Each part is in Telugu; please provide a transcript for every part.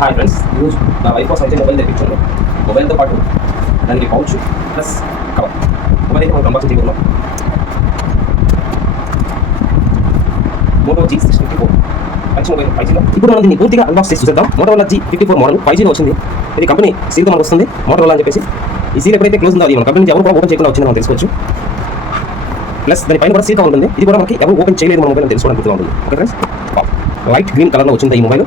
హాయ్ ఫ్రెండ్స్, ఈరోజు నా వైఫ్ కోసం అయితే మొబైల్ తెప్పించాను. మొబైల్తో పాటు దానికి పౌచ్ ప్లస్ కవర్. మొబైల్ అయితే మనం కంపల్సరీ తీసుకున్నాం. మోటో G654 మంచి మొబైల్ 5Gలో. ఇప్పుడు మనం దీన్ని పూర్తిగా అన్బాక్స్ చేసి చూద్దాం. మోటోరోలా G54 మోడల్ 5Gలో వచ్చింది. ఇది కంపెనీ సీల్తో మనకు వస్తుంది, మోటోరోలా అని చెప్పేసి. ఈ సీల్ ఎప్పుడైతే క్లోజ్ ఉందో అది మన కంపెనీ నుంచి ఎవరు కూడా ఓపెన్ చేయకుండా వచ్చిందో మనం తెలుసుకోవచ్చు. ప్లస్ దాని పైన కూడా సీల్ కవర్ ఉంటుంది. ఇది కూడా మనకి ఎవరు ఓపెన్ చేయలేదు మన మొబైల్ అని తెలుసుకోవడానికి గుర్తుగా ఉంటుంది. ఓకే ఫ్రెండ్స్, లైట్ గ్రీన్ కలర్లో వచ్చింది ఈ మొబైల్.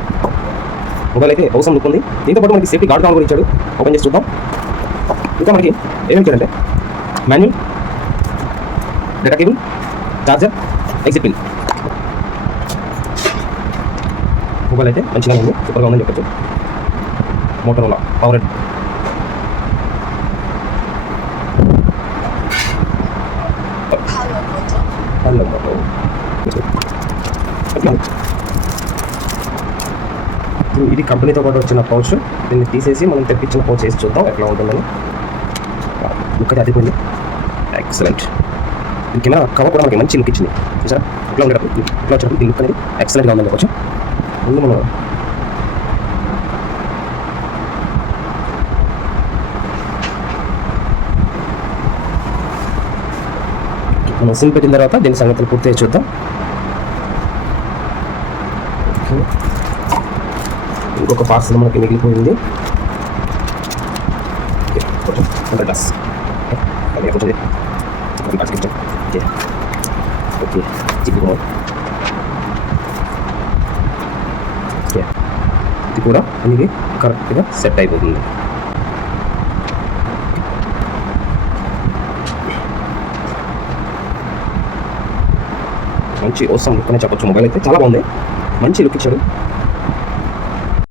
మొబైల్ అయితే అవసరం లుక్ ఉంది. దీంతో పాటు మనకి సేఫ్టీ గార్డ్ కవర్ కూడా ఇచ్చాడు. ఓపెన్ చేసి చూద్దాం. ఇంకా మనకి ఏమేమి ఇచ్చాడంటే manual, data cable, charger, exit pin. Mobile అయితే మంచిగా ఉంది, సూపర్గా ఉందని చెప్పచ్చు. మోటోరోలా పవర్ ఇది కంపెనీతో పాటు వచ్చిన పౌచ్. దీన్ని తీసేసి మనం తెప్పించిన పౌచ్ వేసి చూద్దాం ఎట్లా ఉంటుందని. లుక్ అయితే అదిపోయింది, ఎక్సలెంట్. ఈ కెమెరా కవర్ కూడా మనకి మంచి లుక్ ఇచ్చింది. చూసారా ఇట్లా ఉండేటప్పుడు, ఇట్లా వచ్చినప్పుడు ఈ లుక్ అనేది ఎక్సలెంట్గా ఉందని చెప్పచ్చు. ముందు మనం సిమ్ పెట్టిన తర్వాత దీని సంగతులు పూర్తిగా చూద్దాం. ఇంకొక పార్సల్ మనకి మిగిలిపోయింది. ఇది కూడా మనకి కరెక్ట్గా సెట్ అయిపోతుంది. మంచి అవసరం లుక్ అనే చెప్పొచ్చు. మొబైల్ అయితే చాలా బాగుంది, మంచి లుక్ ఇచ్చాడు.